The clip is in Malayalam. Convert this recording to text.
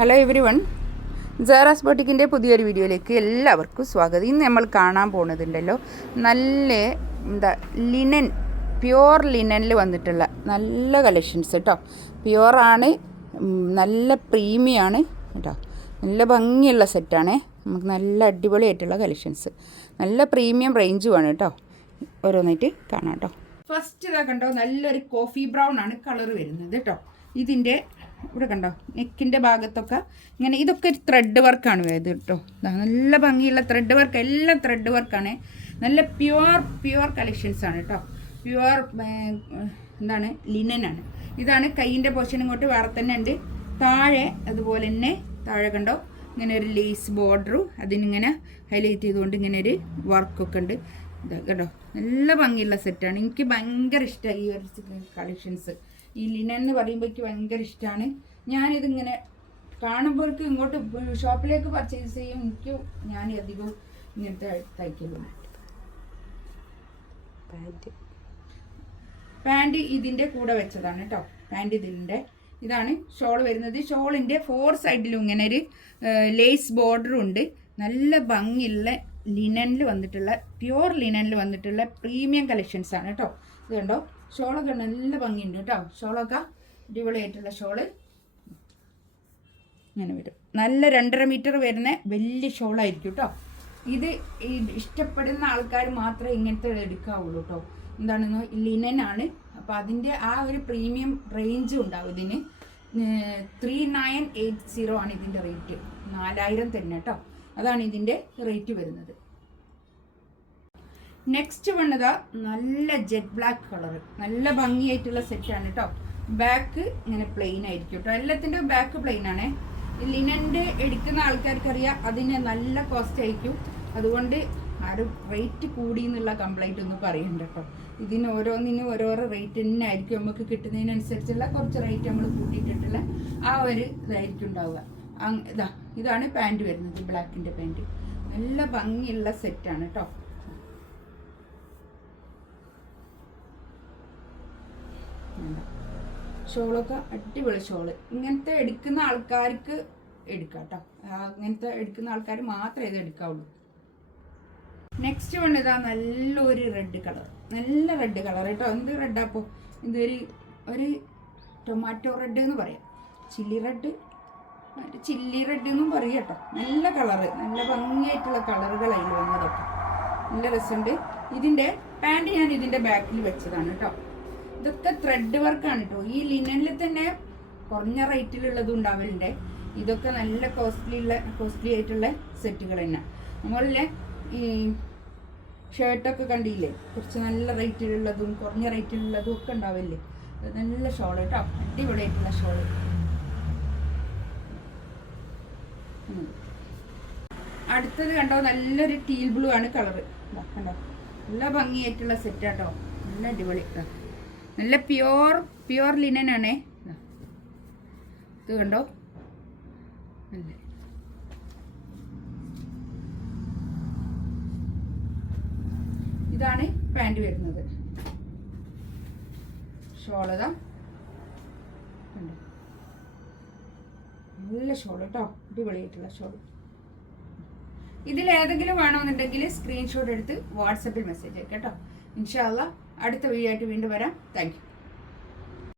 ഹലോ എവരി വൺ, സാറാസ് ബോട്ടിക്കിൻ്റെ പുതിയൊരു വീഡിയോയിലേക്ക് എല്ലാവർക്കും സ്വാഗതം. ഇന്ന് നമ്മൾ കാണാൻ പോകുന്നതുണ്ടല്ലോ നല്ല ലിനൻ, പ്യുവർ ലിനനിൽ വന്നിട്ടുള്ള നല്ല കളക്ഷൻസ് കേട്ടോ. പ്യുവറാണ്, നല്ല പ്രീമിയമാണ് കേട്ടോ. നല്ല ഭംഗിയുള്ള സെറ്റാണ്. നമുക്ക് നല്ല അടിപൊളിയായിട്ടുള്ള കളക്ഷൻസ്, നല്ല പ്രീമിയം റേഞ്ചുമാണ് കേട്ടോ. ഓരോന്നായിട്ട് കാണാം കേട്ടോ. ഫസ്റ്റ് ഇതാ കണ്ടോ, നല്ലൊരു കോഫി ബ്രൗൺ ആണ് കളർ വരുന്നത് കേട്ടോ. ഇതിൻ്റെ ഇവിടെ കണ്ടോ, നെക്കിൻ്റെ ഭാഗത്തൊക്കെ ഇങ്ങനെ ഇതൊക്കെ ഒരു ത്രെഡ് വർക്കാണ് ഇത് കേട്ടോ. നല്ല ഭംഗിയുള്ള ത്രെഡ് വർക്ക്, എല്ലാം ത്രെഡ് വർക്കാണ്. നല്ല പ്യുവർ കളക്ഷൻസ് ആണ് കേട്ടോ. പ്യുവർ എന്താണ് ലിനനാണ്. ഇതാണ് കൈയിൻ്റെ പോർഷൻ, ഇങ്ങോട്ട് വേറെ തന്നെ ഉണ്ട്. താഴെ അതുപോലെ തന്നെ താഴെ കണ്ടോ ഇങ്ങനെ ഒരു ലേസ് ബോർഡറും അതിനിങ്ങനെ ഹൈലൈറ്റ് ചെയ്തുകൊണ്ട് ഇങ്ങനെ ഒരു വർക്കൊക്കെ ഉണ്ട്. ഇതാ കേട്ടോ, നല്ല ഭംഗിയുള്ള സെറ്റാണ്. എനിക്ക് ഭയങ്കര ഇഷ്ടമായി ഈ ഒരു കളക്ഷൻസ്. ഈ ലിനൻ എന്ന് പറയുമ്പോൾ എനിക്ക് ഭയങ്കര ഇഷ്ടമാണ്. ഞാനിതിങ്ങനെ കാണുമ്പോഴേക്ക് ഇങ്ങോട്ട് ഷോപ്പിലേക്ക് പർച്ചേസ് ചെയ്യും. ഞാൻ അധികവും ഇങ്ങനത്തെ തയ്ക്കുള്ളൂ. പാൻറ് ഇതിൻ്റെ കൂടെ വെച്ചതാണ് കേട്ടോ. പാൻറ് ഇതിൻ്റെ ഇതാണ് ഷോൾ വരുന്നത്. ഷോളിൻ്റെ 4 സൈഡിലും ഇങ്ങനെ ഒരു ലേസ് ബോർഡറും ഉണ്ട്. നല്ല ഭംഗിയുള്ള ലിനനിൽ വന്നിട്ടുള്ള, പ്യുവർ ലിനനിൽ വന്നിട്ടുള്ള പ്രീമിയം കളക്ഷൻസ് ആണ് കേട്ടോ. ഇത് കണ്ടോ, ഷോളൊക്കെ നല്ല ഭംഗിയുണ്ട് കേട്ടോ. ഷോളൊക്കെ അടിപൊളിയായിട്ടുള്ള ഷോള് ഇങ്ങനെ വരും. നല്ല 2.5 മീറ്റർ വരുന്ന വലിയ ഷോളായിരിക്കും കേട്ടോ. ഇത് ഇഷ്ടപ്പെടുന്ന ആൾക്കാർ മാത്രമേ ഇങ്ങനത്തെ എടുക്കാവുള്ളൂ കേട്ടോ. എന്താണെന്നോ ലിനനാണ്. അപ്പോൾ അതിൻ്റെ ആ ഒരു പ്രീമിയം റേഞ്ചും ഉണ്ടാവും ഇതിന്. 3980 ആണ് ഇതിൻ്റെ റേറ്റ്. 4000 തന്നെ കേട്ടോ. അതാണ് ഇതിൻ്റെ റേറ്റ് വരുന്നത്. നെക്സ്റ്റ് വന്നതാ നല്ല ജെറ്റ് ബ്ലാക്ക് കളർ, നല്ല ഭംഗിയായിട്ടുള്ള സെറ്റാണ് കേട്ടോ. ബാക്ക് ഇങ്ങനെ പ്ലെയിൻ ആയിരിക്കും കേട്ടോ. എല്ലാത്തിൻ്റെ ബാക്ക് പ്ലെയിൻ ആണ്. ലിനൻ്റെ എടുക്കുന്ന ആൾക്കാർക്കറിയാം അതിന് നല്ല കോസ്റ്റ് ആയിരിക്കും. അതുകൊണ്ട് ആരും റേറ്റ് കൂടി എന്നുള്ള കംപ്ലൈൻറ്റ് ഒന്നും പറയണ്ട കേട്ടോ. ഇതിന് ഓരോന്നിനും ഓരോരോ റേറ്റ് തന്നെ ആയിരിക്കും. നമുക്ക് കിട്ടുന്നതിനനുസരിച്ചുള്ള കുറച്ച് റേറ്റ് നമ്മൾ കൂട്ടിയിട്ടിട്ടുള്ള ആ ഒരു ഇതായിരിക്കും ഉണ്ടാവുക. ഇതാണ് പാൻറ് വരുന്നത്, ബ്ലാക്കിൻ്റെ പാൻറ്. നല്ല ഭംഗിയുള്ള സെറ്റാണ് കേട്ടോ. ഷോളൊക്കെ അടിപൊളി ഷോള്. ഇങ്ങനത്തെ എടുക്കുന്ന ആൾക്കാർക്ക് എടുക്കാം കേട്ടോ. ഇങ്ങനത്തെ എടുക്കുന്ന ആൾക്കാർ മാത്രമേ ഇത് എടുക്കാവുള്ളൂ. നെക്സ്റ്റ് വൺ ഇതാ നല്ലൊരു റെഡ് കളർ, നല്ല റെഡ് കളർ കേട്ടോ. എന്ത് റെഡാ അപ്പോൾ ഒരു ടൊമാറ്റോ റെഡ് എന്ന് പറയാം, ചില്ലി റെഡ് എന്നും പറയും കേട്ടോ. നല്ല കളറ്, നല്ല ഭംഗിയായിട്ടുള്ള കളറുകളായി വന്നതൊക്കെ നല്ല രസമുണ്ട്. ഇതിൻ്റെ പാൻറ് ഞാൻ ഇതിൻ്റെ ബാക്കിൽ വെച്ചതാണ് കേട്ടോ. ഇതൊക്കെ ത്രെഡ് വർക്കാണ് കേട്ടോ. ഈ ലിനനിൽ തന്നെ കുറഞ്ഞ റേറ്റിലുള്ളതും ഉണ്ടാവലുണ്ട്. ഇതൊക്കെ നല്ല കോസ്റ്റ്ലി ആയിട്ടുള്ള സെറ്റുകൾ തന്നെ. നമ്മളിലെ ഈ ഷർട്ടൊക്കെ കണ്ടില്ലേ, കുറച്ച് നല്ല റേറ്റിലുള്ളതും കുറഞ്ഞ റേറ്റിലുള്ളതും ഒക്കെ ഉണ്ടാവില്ലേ. നല്ല ഷോള് കേട്ടോ, അടിപൊളിയായിട്ടുള്ള ഷോള്. അടുത്തത് കണ്ടോ, നല്ലൊരു ടീൽ ബ്ലൂ ആണ് കളറ്. കണ്ടോ, നല്ല ഭംഗിയായിട്ടുള്ള സെറ്റ് കേട്ടോ. നല്ല അടിപൊളി, നല്ല പ്യുവർ ലിനനാണേ. ഇത് കണ്ടോ, ഇതാണ് പാൻറ് വരുന്നത്. ഷോളതാ നല്ല ഷോൾ കേട്ടോ, അടിപൊളിയായിട്ടുള്ള ഷോൾ. ഇതിലേതെങ്കിലും വേണമെന്നുണ്ടെങ്കിൽ സ്ക്രീൻഷോട്ട് എടുത്ത് വാട്സപ്പിൽ മെസ്സേജ് അയക്കാം കേട്ടോ. ഇൻഷാ അല്ലാഹ് അടുത്ത വീഡിയോ ആയിട്ട് വീണ്ടും വരാം. Thank you.